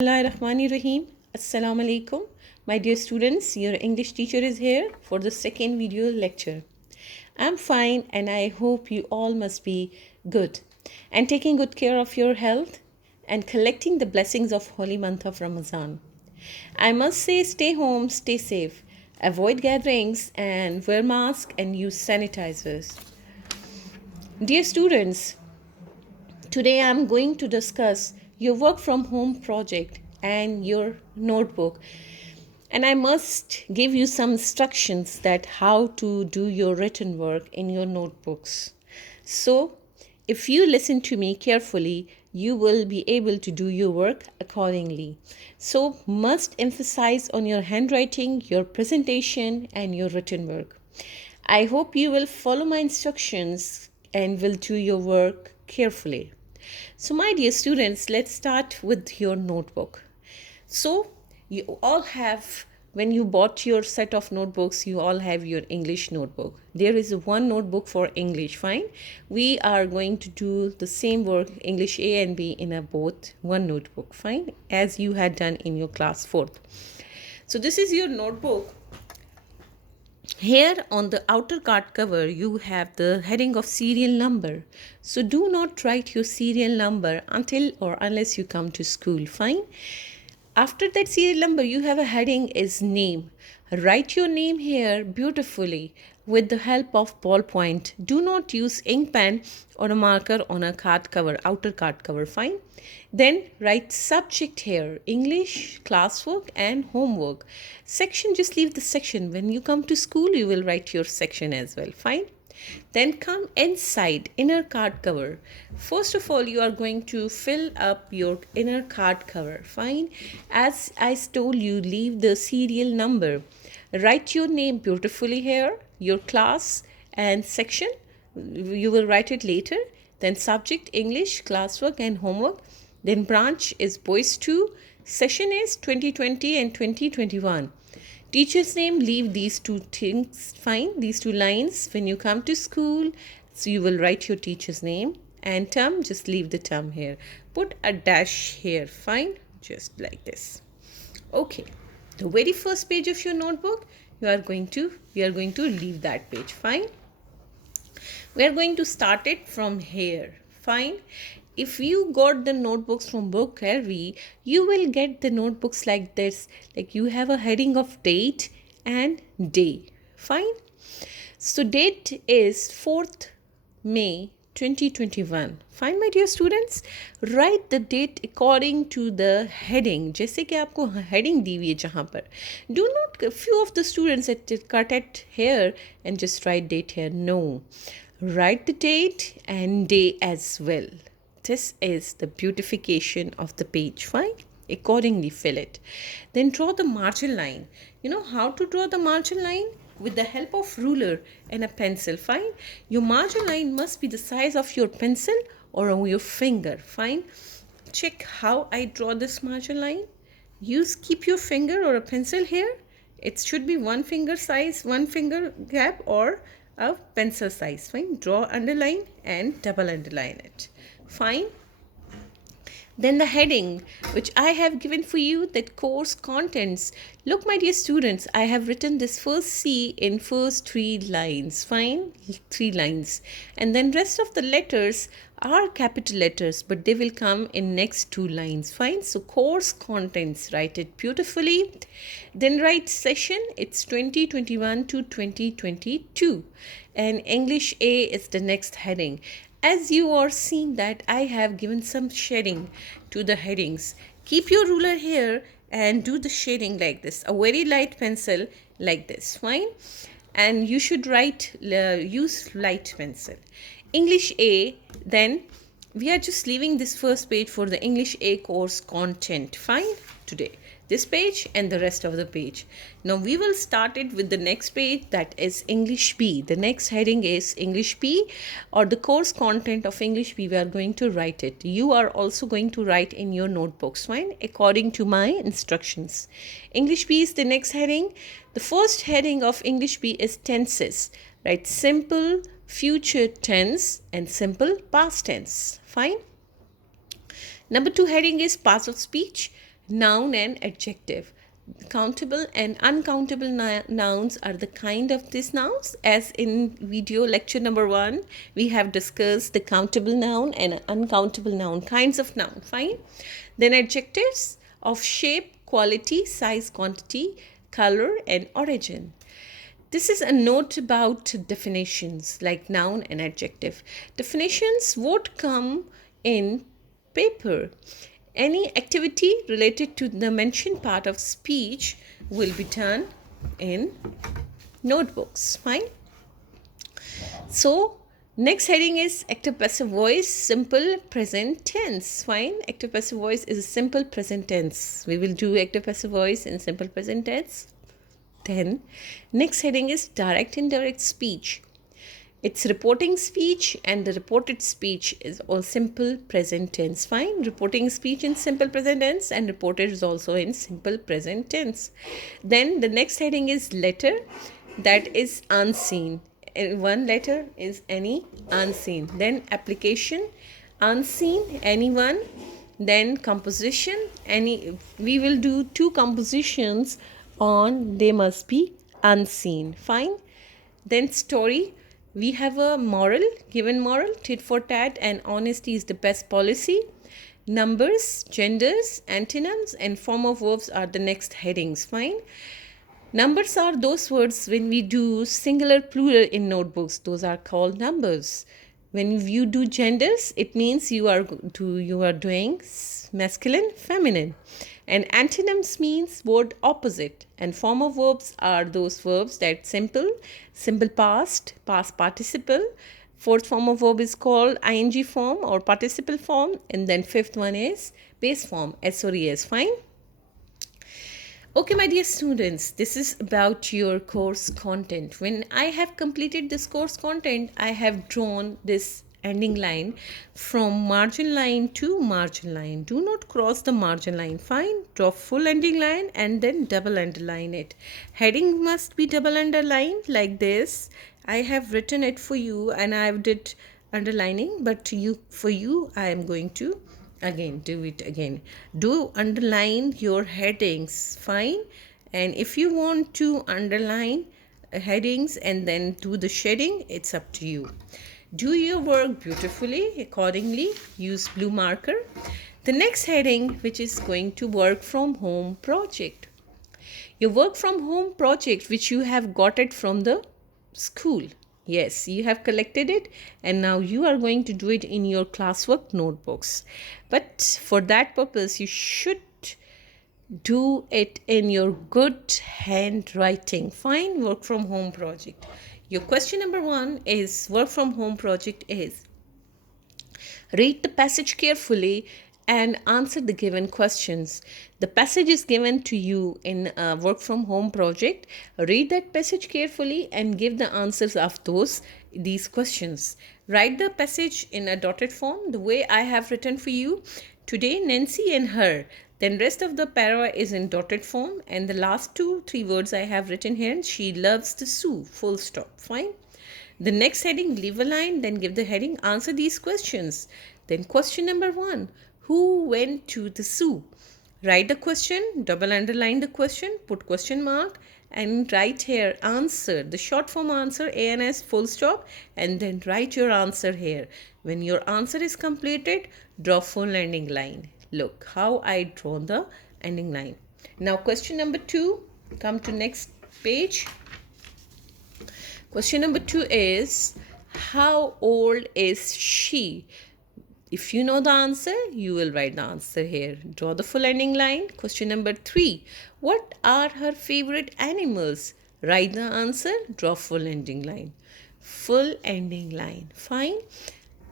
Bismillahirrahmanirrahim. Assalamu alaikum. My dear students, your English teacher is here for the second video lecture. I'm fine and I hope you all must be good and taking good care of your health and collecting the blessings of holy month of Ramadan. I must say stay home, stay safe, avoid gatherings and wear masks and use sanitizers. Dear students, today I'm going to discuss your work from home project and your notebook. And I must give you some instructions that how to do your written work in your notebooks. So, if you listen to me carefully, you will be able to do your work accordingly. So, must emphasize on your handwriting, your presentation and your written work. I hope you will follow my instructions and will do your work carefully. So, my dear students, let's start with your notebook. So, you all have, when you bought your set of notebooks, you all have your English notebook. There is one notebook for English, fine. We are going to do the same work, English A and B, in a both one notebook, fine, as you had done in your class 4th. So, this is your notebook. Here on the outer card cover, you have the heading of serial number. So do not write your serial number until or unless you come to school, fine? After that serial number, you have a heading is name. Write your name here beautifully with the help of ballpoint. Do not use ink pen or a marker on a card cover, outer card cover, fine? Then write subject here, English, classwork and homework. Section, just leave the section. When you come to school, you will write your section as well, fine? Then come inside, inner card cover. First of all, you are going to fill up your inner card cover, fine? As I told you, leave the serial number. Write your name beautifully here, your class and section. You will write it later. Then subject, English, classwork and homework. Then branch is boys 2. Session is 2020 and 2021. Teacher's name, leave these two things, fine, these two lines when you come to school. So you will write your teacher's name and term, just leave the term here. Put a dash here, fine, just like this. Okay, the very first page of your notebook, we are going to leave that page, fine. We are going to start it from here, fine. If you got the notebooks from Book Harvey, you will get the notebooks like this. Like you have a heading of date and day. Fine. So date is 4th May 2021. Fine, my dear students. Write the date according to the heading. जैसे कि आपको heading दी हुई है जहाँ पर. Do not, few of the students cut it here and just write date here. No. Write the date and day as well. This is the beautification of the page, fine? Accordingly fill it. Then draw the margin line. You know how to draw the margin line? With the help of ruler and a pencil, fine? Your margin line must be the size of your pencil or your finger, fine? Check how I draw this margin line. Keep your finger or a pencil here. It should be one finger size, one finger gap or a pencil size, fine? Draw underline and double underline it. Fine. Then the heading which I have given for you, that course contents. Look, my dear students, I have written this first C in first 3 lines, fine, 3 lines, and then rest of the letters are capital letters, but they will come in next 2 lines, fine. So course contents, write it beautifully. Then write session, it's 2021 to 2022, and English A is the next heading. As you are seeing that I have given some shading to the headings. Keep your ruler here and do the shading like this. A very light pencil like this, fine? And you should use light pencil. English A, then we are just leaving this first page for the English A course content, fine, today. This page and the rest of the page. Now we will start it with the next page, that is English B. The next heading is English B, or the course content of English B. We are going to write it. You are also going to write in your notebooks, fine, according to my instructions. English B is the next heading. The first heading of English B is tenses. Write simple future tense and simple past tense, fine. Number 2 heading is parts of speech. Noun and adjective. Countable and uncountable nouns are the kind of these nouns. As in video lecture number 1, we have discussed the countable noun and uncountable noun kinds of noun. Fine. Then adjectives of shape, quality, size, quantity, color, and origin. This is a note about definitions like noun and adjective. Definitions would come in paper. Any activity related to the mentioned part of speech will be done in notebooks. Fine. So, next heading is active passive voice, simple present tense. Fine. Active passive voice is a simple present tense. We will do active passive voice in simple present tense. Then, next heading is direct indirect speech. It's reporting speech, and the reported speech is all simple present tense. Fine. Reporting speech in simple present tense and reported is also in simple present tense. Then the next heading is letter, that is unseen. One letter is any, unseen. Then application, unseen, anyone. Then composition, any. We will do 2 compositions on they must be unseen. Fine. Then story, we have a moral, given moral, tit for tat and honesty is the best policy. Numbers, genders, antonyms, and form of verbs are the next headings. Fine. Numbers are those words when we do singular plural in notebooks. Those are called numbers. When you do genders, it means you are doing masculine, feminine. And antonyms means word opposite. And form of verbs are those verbs that simple past, past participle. Fourth form of verb is called ing form or participle form. And then fifth one is base form, SORES. Fine. Okay, my dear students, this is about your course content. When I have completed this course content, I have drawn this ending line from margin line to margin line. Do not cross the margin line. Fine. Draw full ending line and then double underline it. Heading must be double underlined like this. I have written it for you and I did underlining, but for you I am going to again do it again. Do underline your headings. Fine. And if you want to underline headings and then do the shading, it's up to you. Do your work beautifully. Accordingly, use blue marker. The next heading, which is going to work from home project. Your work from home project, which you have got it from the school. Yes, you have collected it and now you are going to do it in your classwork notebooks. But for that purpose, you should do it in your good handwriting. Fine. Work from home project. Your question number 1 is work from home project is read the passage carefully and answer the given questions. The passage is given to you in a work from home project. Read that passage carefully and give the answers of these questions. Write the passage in a dotted form the way I have written for you. Today, Nancy and her. Then rest of the para is in dotted form and the last 2-3 words I have written here. She loves the zoo. Full stop. Fine. The next heading, leave a line, then give the heading, answer these questions. Then question number 1, who went to the zoo? Write the question, double underline the question, put question mark and write here answer, the short form answer, ANS, full stop, and then write your answer here. When your answer is completed, draw full ending line. Look how I drawn the ending line. Now question number 2, come to next page. Question number 2 is, how old is she? If you know the answer, you will write the answer here. Draw the full ending line. Question number 3, what are her favorite animals? Write the answer, draw full ending line. Full ending line. Fine.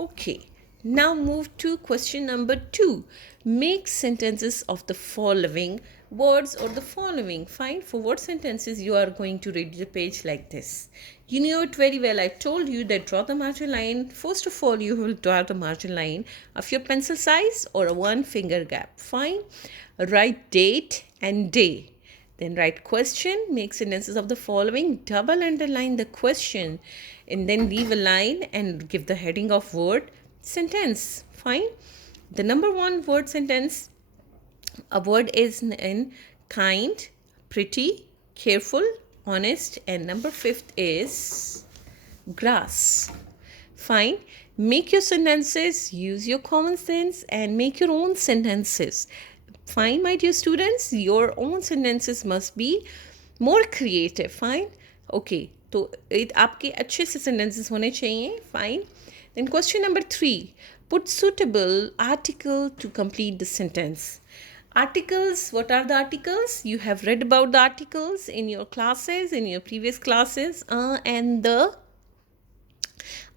Okay. Now move to question number 2. Make sentences of the following words or the following. Fine. For what sentences you are going to read the page like this. You know it very well. I told you that draw the margin line. First of all, you will draw the margin line of your pencil size or a 1 finger gap. Fine. Write date and day. Then write question. Make sentences of the following. Double underline the question and then leave a line and give the heading of word sentence. Fine. The number 1 word sentence A word is in kind, pretty, careful, honest, and number fifth is grass. Fine. Make your sentences, use your common sense, and make your own sentences. Fine, my dear students, your own sentences must be more creative. Fine. Okay. तो आपके अच्छे से sentences होने चाहिए. Fine. Then question number 3. Put suitable article to complete the sentence. Articles, what are the articles? You have read about the articles in your classes, in your previous classes, and the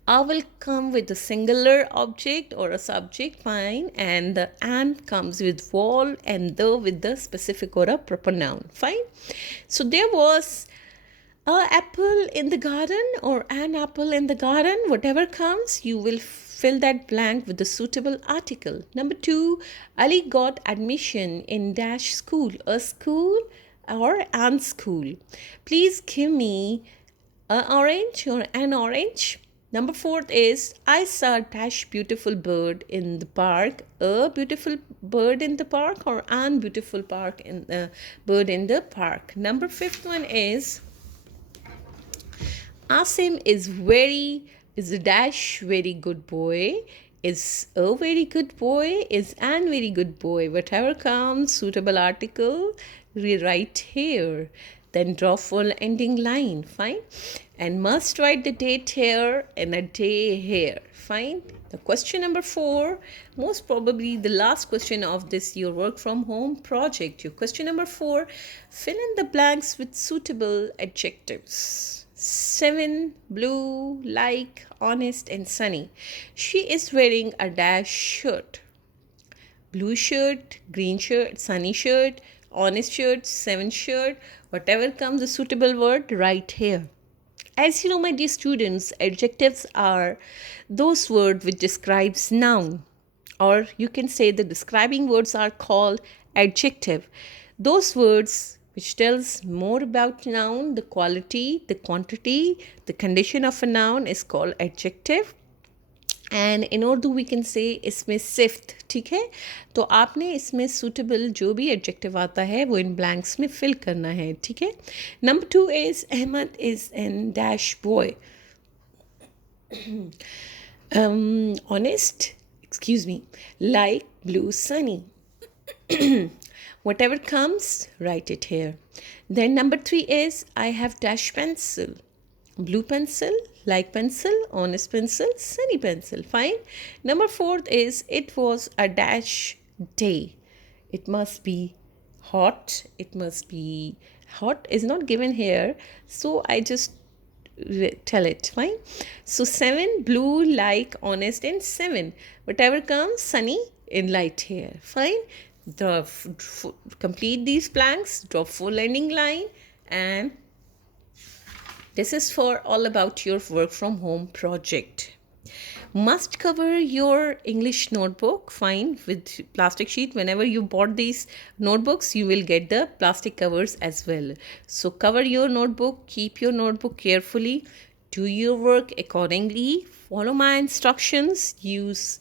will come with a singular object or a subject, fine, and the and comes with wall and the with the specific or a proper noun, fine. So there was a apple in the garden or an apple in the garden, whatever comes, you will fill that blank with the suitable article. Number 2, Ali got admission in dash school, a school or an school. Please give me an orange or an orange. Number 4 is I saw a dash beautiful bird in the park, a beautiful bird in the park or an beautiful park in the bird in the park. Number 5th one is Asim is a dash very good boy, is a very good boy, is an very good boy. Whatever comes, suitable article, rewrite here. Then draw full ending line, fine. And must write the date here and a day here, fine. The question number 4, most probably the last question of this your work from home project. Your question number 4, fill in the blanks with suitable adjectives. 7, blue, like, honest, and sunny. She is wearing a dash shirt. Blue shirt, green shirt, sunny shirt, honest shirt, 7 shirt, whatever comes a suitable word right here. As you know, my dear students, adjectives are those words which describes noun, or you can say the describing words are called adjective. Those words which tells more about noun, the quality, the quantity, the condition of a noun is called adjective. And in Urdu we can say इसमें सिफ्त, ठीक है. तो आपने इसमें suitable जो भी adjective आता है वो इन ब्लैंक्स में फिल करना है, ठीक है. Number 2 is Ahmed is an dash boy. Honest, excuse me, like, blue, sunny. Whatever comes, write it here. Then number 3 is I have dash pencil. Blue pencil, like pencil, honest pencil, sunny pencil, fine. Number 4 is it was a dash day. It must be hot. It must be hot is not given here, so I just tell it, fine. So 7, blue, like, honest, and 7. Whatever comes, sunny in light here, fine. Complete these blanks, draw full ending line, and this is for all about your work from home project. Must cover your English notebook, fine, with plastic sheet. Whenever you bought these notebooks, you will get the plastic covers as well. So cover your notebook, keep your notebook carefully, do your work accordingly, follow my instructions, use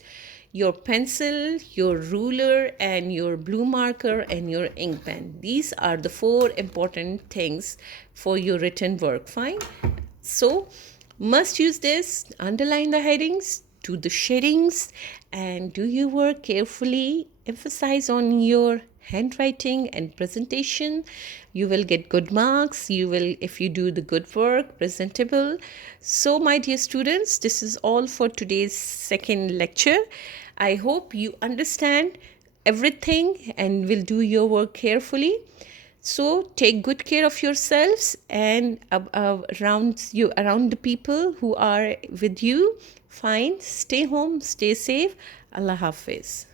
your pencil, your ruler, and your blue marker and your ink pen. These are the 4 important things for your written work, fine. So must use this, underline the headings, do the shadings, and do your work carefully. Emphasize on your handwriting and presentation. You will get good marks. You will, if you do the good work, presentable. So my dear students, this is all for today's second lecture. I hope you understand everything and will do your work carefully. So take good care of yourselves and around the people who are with you. Fine. Stay home. Stay safe. Allah Hafiz.